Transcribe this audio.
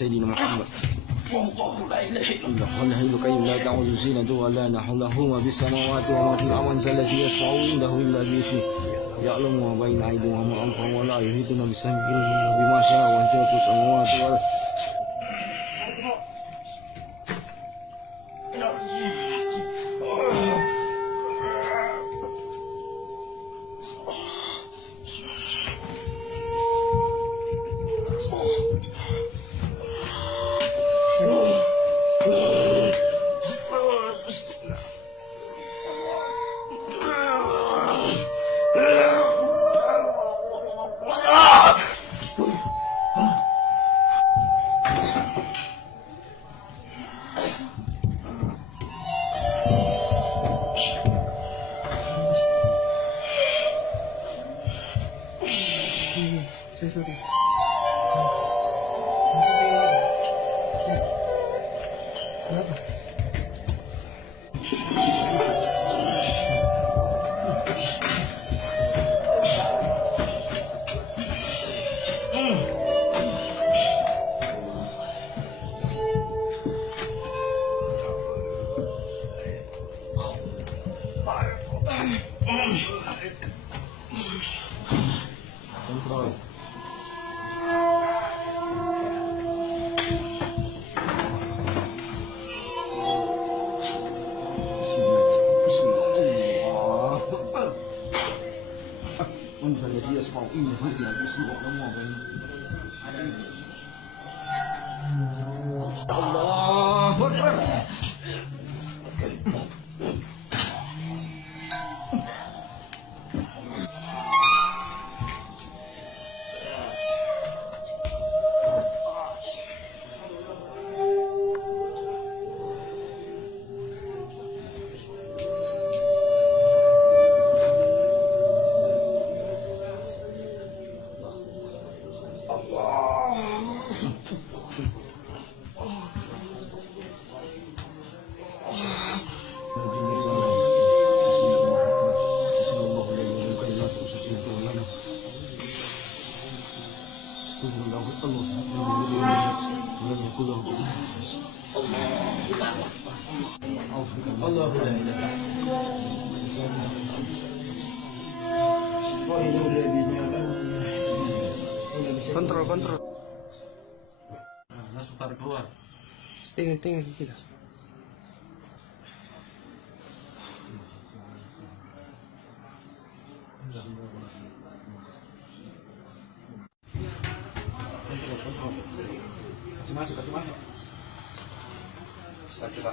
سيدنا محمد. والله لا اله الا الله. الله الحي القيوم لا تأخذه سنة ولا نوم له ما في السماوات وما في الأرض الذي يشفع عنده إلا بإذنه يعلم ما بين أيديهم وما خلفهم ولا يحيطون بشيء بما شاء وسع في السماوات والأرض. Sorry. Kenapa? Kontrol. Allahu Akbar. Allah kontrol. Langsung tarik keluar. Tinggal kita. Kasih masuk. Sakit.